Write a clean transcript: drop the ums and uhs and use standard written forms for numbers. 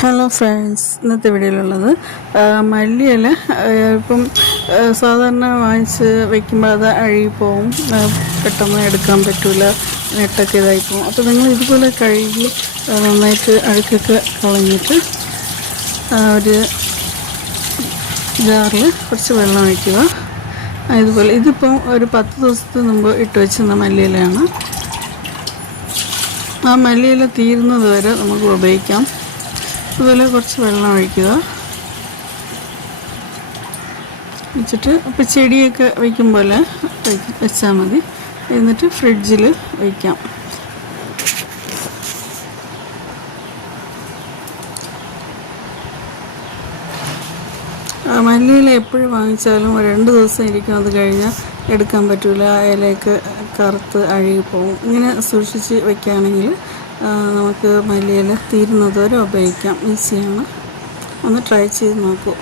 Hello friends, ഇന്നത്തെ വീഡിയോയിലുള്ളത് മല്ലിയില ഇപ്പം സാധാരണ വാങ്ങിച്ച് വയ്ക്കുമ്പോൾ അത് അഴുകിപ്പോവും, പെട്ടെന്ന് എടുക്കാൻ പറ്റില്ല, നെട്ടൊക്കെ ഇതായിപ്പോവും. അപ്പോൾ നിങ്ങൾ ഇതുപോലെ കഴുകി നന്നായിട്ട് അഴുക്കൊക്കെ കളഞ്ഞിട്ട് ഒരു ജാറിൽ കുറച്ച് വെള്ളം ഒഴിക്കുക. ഇതുപോലെ ഇതിപ്പം ഒരു 10 ദിവസത്തിന് മുമ്പ് ഇട്ട് വെച്ചിരുന്ന മല്ലിയിലയാണ്. ആ മല്ലിയില തീരുന്നത് വരെ നമുക്ക് ഉപയോഗിക്കാം. അതുപോലെ കുറച്ച് വെള്ളം ഒഴിക്കുക, വെച്ചിട്ട് ഇപ്പോൾ ചെടിയൊക്കെ വയ്ക്കും പോലെ വെച്ചാൽ മതി. എന്നിട്ട് ഫ്രിഡ്ജിൽ വയ്ക്കാം. മല്ലിയില എപ്പോഴും വാങ്ങിച്ചാലും 2 ദിവസം ഇരിക്കും, അത് കഴിഞ്ഞാൽ എടുക്കാൻ പറ്റില്ല, ഇലയൊക്കെ കറുത്ത് അഴുകിപ്പോവും. ഇങ്ങനെ സൂക്ഷിച്ച് വയ്ക്കുകയാണെങ്കിൽ നമുക്ക് മല്ലിയില തീരുന്നത് വരെ ഉപയോഗിക്കാം. ഈസിയാണ്, ഒന്ന് ട്രൈ ചെയ്ത് നോക്കൂ.